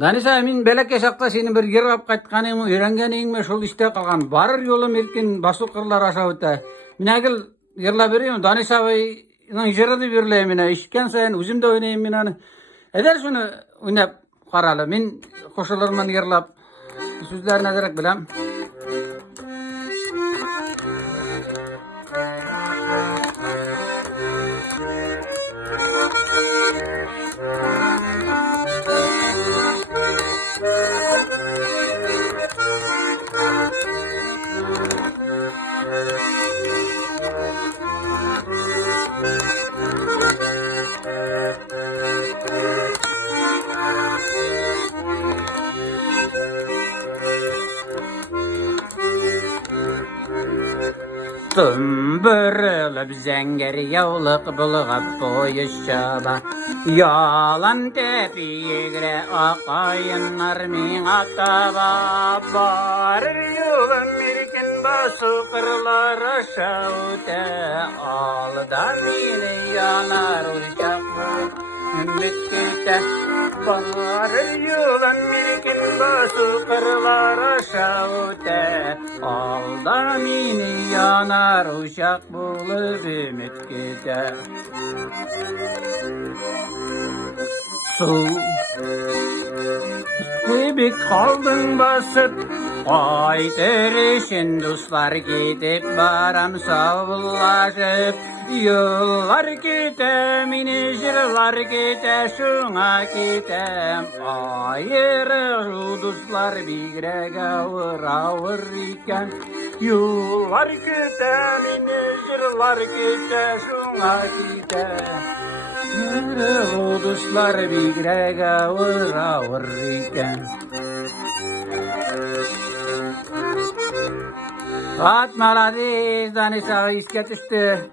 Danisa min belek yaşakta senin bir yer kap kaytkanın öğrengeningme şol işte kalgan. Barır yolum erkin basu kırlar aşağı öte. Minagil yerla veriyorum. Danisa Bey jere de verileyim mine. İşken sen üzüm de oynayayım mine. Eder şunu oynap karalı. Min koşularımdan yerlap. Sözler ne derek bilem. Tımbırılıp zenger yavlık bulgap koyuşçaba. Yalan tepiyegre akayınlar min ataba. Barır yolum mirkin basu kırlar aşağıda. Alda mini yanar uçak bitkite. Barır yolum mirkin basu kırlar aşağıda. Alda mini yanar uşak bulup ümit gider. Su gibi kaldın basıp Aytırışın dostlar gidip baram savlaşıp Yıllar gide minijirlar gide şuna gidem Ayrı dostlar bigrek ağır ağır iken Yıllar gide minijirlar gide şuna gidem Ayrı dostlar bigrek ağır ağır iken Fatma Aziz Danisa isket düştü.